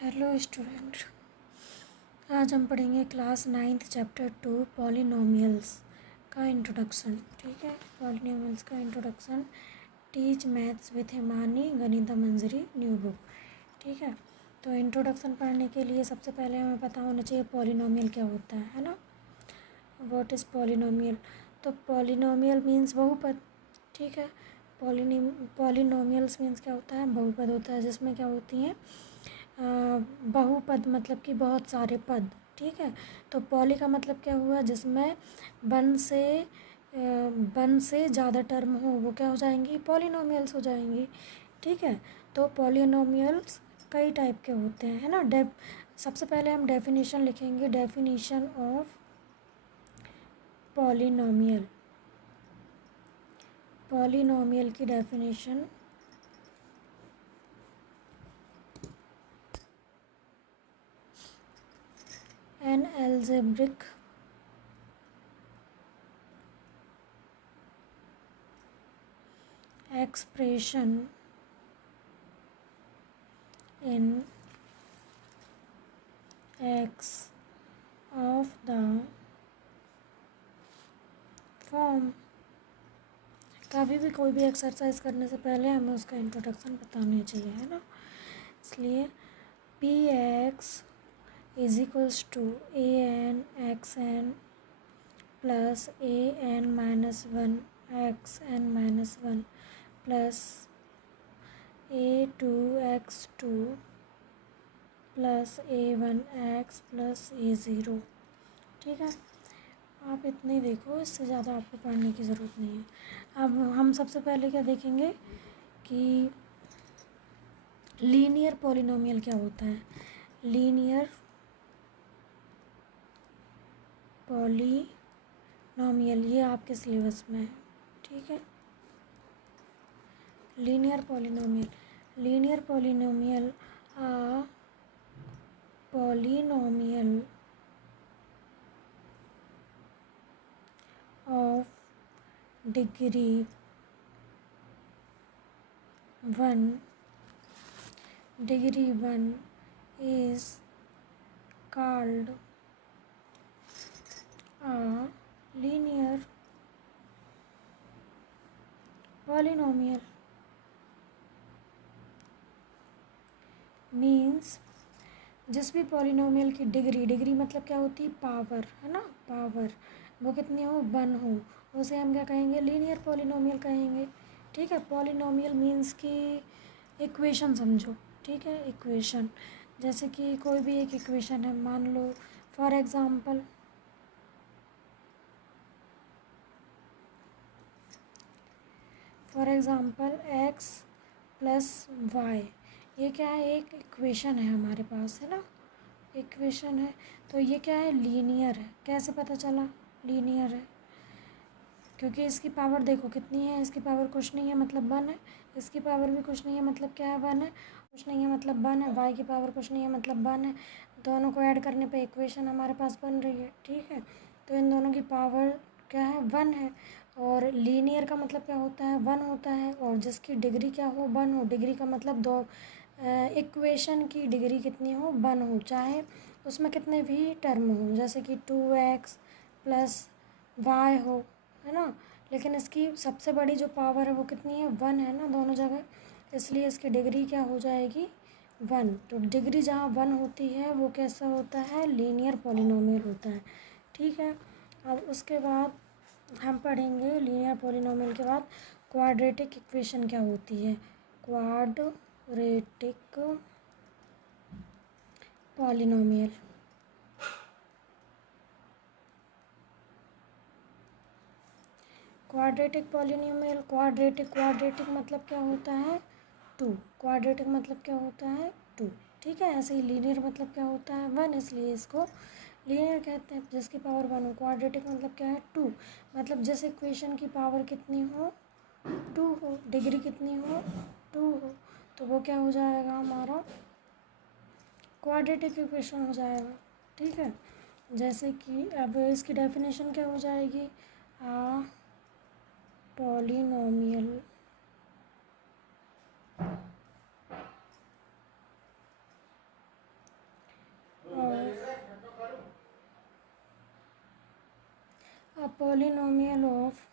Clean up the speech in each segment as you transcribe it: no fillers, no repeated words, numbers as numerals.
Hello student, आज हम पढ़ेंगे क्लास 9th चैप्टर 2 पॉलिनोमियल्स का इंट्रोडक्शन। ठीक है, पॉलिनोमियल्स का introduction. Teach maths with Himani Ganita Manjari new book. ठीक है, तो इंट्रोडक्शन पढ़ने के लिए सबसे पहले हमें पता होना चाहिए पॉलिनोमियल क्या होता है ना। What is polynomial? तो पॉलिनोमियल मीन्स बहुपद। ठीक है, पॉलिनोमियल्स मीन्स क्या होता है? बहुपद होता है, जिसमें क्या होती हैं बहुपद, मतलब कि बहुत सारे पद। ठीक है, तो पॉली का मतलब क्या हुआ? जिसमें वन से ज़्यादा टर्म हो, वो क्या हो जाएंगी? पॉलिनोमियल्स हो जाएंगी। ठीक है, तो पॉलिनोमियल्स कई टाइप के होते हैं, है ना। सबसे पहले हम डेफिनेशन लिखेंगे। Definition of polynomial. पॉलिनोमियल की definition an algebraic expression in x of the form। कभी भी कोई भी एक्सरसाइज करने से पहले हमें उसका इंट्रोडक्शन बताना चाहिए, है ना। इसलिए P x is equals to a n x n plus a n minus one x n minus one plus a two x two plus a one x plus a zero. ठीक है, आप इतने ही देखो, इससे ज़्यादा आपको पढ़ने की ज़रूरत नहीं है। अब हम सबसे पहले क्या देखेंगे कि लीनियर पॉलिनोमियल क्या होता है। लीनियर पॉलिनोमियल ये आपके सिलेबस में है। ठीक है, linear polynomial ah polynomial of degree 1 is called a linear polynomial। Means जिस भी पॉलिनोमियल की डिग्री मतलब क्या होती है? पावर, है ना। पावर वो कितनी हो? 1 हो, उसे हम क्या कहेंगे? लीनियर पॉलिनोमियल कहेंगे। ठीक है, पॉलिनोमियल मीन्स की इक्वेशन समझो। ठीक है, इक्वेशन, जैसे कि कोई भी एक इक्वेशन है, मान लो for example X plus Y. ये क्या है? एक इक्वेशन है हमारे पास, है ना। इक्वेशन है, तो ये क्या है? लीनियर है। कैसे पता चला लीनियर है? क्योंकि इसकी पावर देखो कितनी है। इसकी पावर कुछ नहीं है मतलब 1 है। इसकी पावर भी कुछ नहीं है मतलब क्या है? 1 है। कुछ नहीं है मतलब 1 है। वाई की पावर कुछ नहीं है मतलब 1 है। दोनों को ऐड करने पे इक्वेशन हमारे पास बन रही है। ठीक है, तो इन दोनों की पावर क्या है? 1 है। और लीनियर का मतलब क्या होता है? 1 होता है, और जिसकी डिग्री क्या हो? 1 हो। डिग्री का मतलब दो इक्वेशन की डिग्री कितनी हो? 1 हो, चाहे उसमें कितने भी टर्म हो, जैसे कि 2x प्लस वाई हो, है ना। लेकिन इसकी सबसे बड़ी जो पावर है वो कितनी है? 1 है ना दोनों जगह, इसलिए इसकी डिग्री क्या हो जाएगी? 1। तो डिग्री जहाँ 1 होती है वो कैसा होता है? लीनियर पॉलिनोमियल होता है। ठीक है, अब उसके बाद हम पढ़ेंगे लीनियर पॉलिनोमियल के बाद क्वाड्रेटिक इक्वेशन क्या होती है। Quadratic polynomial. Quadratic polynomial, quadratic मतलब क्या होता है? 2। क्वाड्रेटिक मतलब क्या होता है? 2। ठीक है, ऐसे ही लीनियर मतलब क्या होता है? 1, इसलिए इसको लीनियर कहते हैं, जिसकी पावर 1 हो। क्वाड्रेटिक मतलब क्या है? 2, मतलब जिस इक्वेशन की पावर कितनी हो? 2 हो, डिग्री कितनी हो? 2 हो, तो वो क्या हो जाएगा हमारा? क्वाड्रेटिक इक्वेशन हो जाएगा। ठीक है, जैसे कि अब इसकी डेफिनेशन क्या हो जाएगी? आ पॉलिनोमियल पॉलिनोमियल ऑफ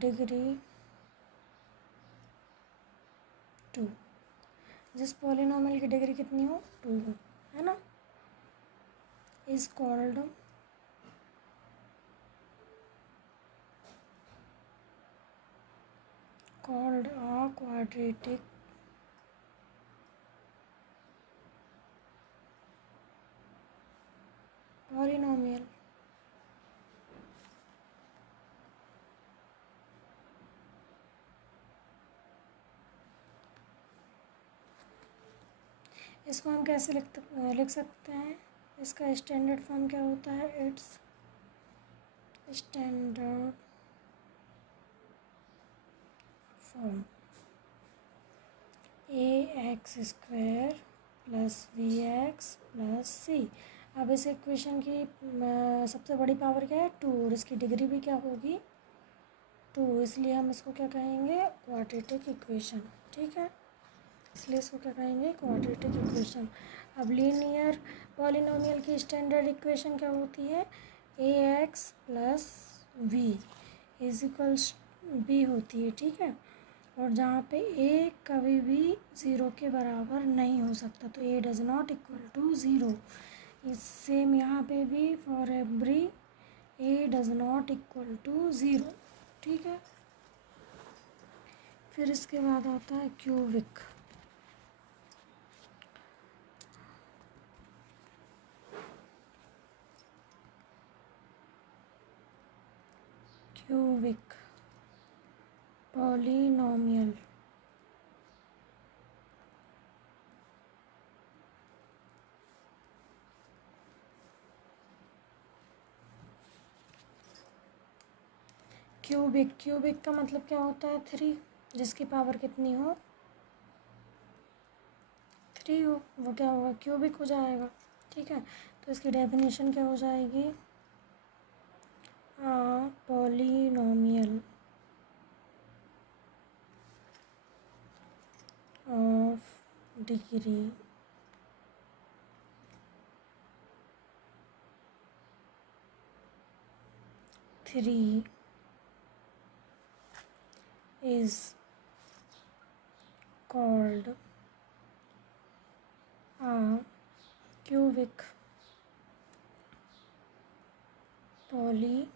डिग्री 2, जिस पॉलिनोमियल की डिग्री कितनी हो 2 हो, है ना, is called a quadratic polynomial. इसको हम कैसे लिख सकते हैं, इसका स्टैंडर्ड फॉर्म क्या होता है, it's standard form ax² + bx + c। अब इस इक्वेशन की सबसे बड़ी पावर क्या है 2, और इसकी डिग्री भी क्या होगी 2, इसलिए हम इसको क्या कहेंगे क्वाड्रेटिक इक्वेशन। ठीक है, इसलिए इसको क्या कहेंगे क्वाड्रेटिक इक्वेशन। अब लीनियर पॉलिनोमियल की स्टैंडर्ड इक्वेशन क्या होती है, ax + b = b होती है। ठीक है, और जहाँ पे a कभी भी 0 के बराबर नहीं हो सकता, तो a does not equal to 0। Same यहाँ पे भी for every a does not equal to 0। ठीक है, फिर इसके बाद आता है क्यूबिक। क्यूबिक पॉलिनोमियल क्यूबिक का मतलब क्या होता है 3, जिसकी पावर कितनी हो 3 हो, वो क्या होगा क्यूबिक हो जाएगा। ठीक है, तो इसकी डेफिनेशन क्या हो जाएगी, polynomial of degree 3 is called a cubic polynomial।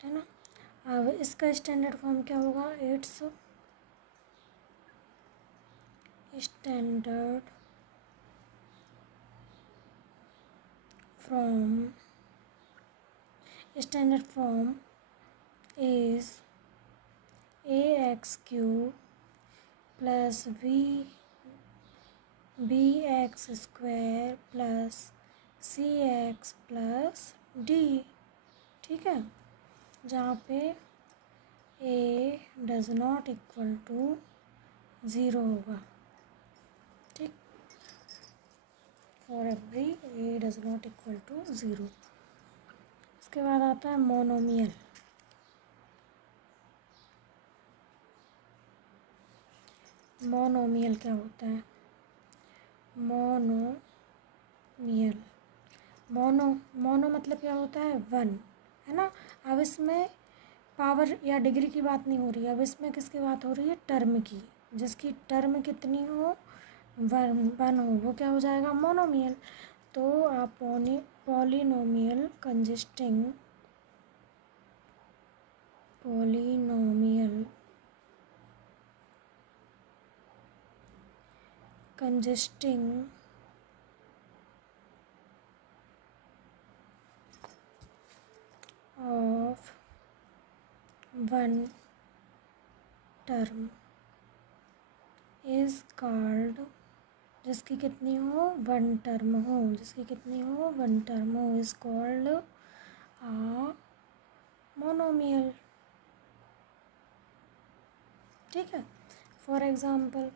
है ना, अब इसका स्टैंडर्ड फॉर्म क्या होगा, it's standard form is ax³ + bx² + cx + d। ठीक है, जहाँ पे a does not equal to 0 होगा। ठीक, for every a does not equal to 0। इसके बाद आता है मोनोमियल। मोनोमियल क्या होता है, मोनो मतलब क्या होता है 1, है ना। अब इसमें पावर या डिग्री की बात नहीं हो रही है, अब इसमें किसकी बात हो रही है, टर्म की, जिसकी टर्म कितनी हो 1 हो, वो क्या हो जाएगा मोनोमियल। तो आप polynomial consisting of 1 term is called, जिसकी कितनी हो 1 टर्म हो, इज कॉल्ड आ मोनोमियल। ठीक है, फॉर एग्जाम्पल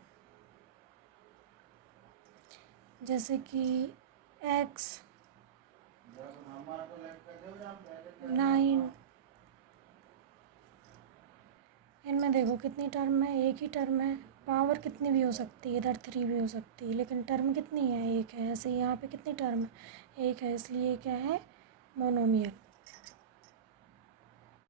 जैसे कि x 9, इनमें इसमें देखो कितनी टर्म है, एक ही टर्म है। पावर कितनी भी हो सकती है, इधर 3 भी हो सकती है, लेकिन टर्म कितनी है, एक है। ऐसे यहाँ पे कितनी टर्म है, एक है, इसलिए क्या है, मोनोमियल।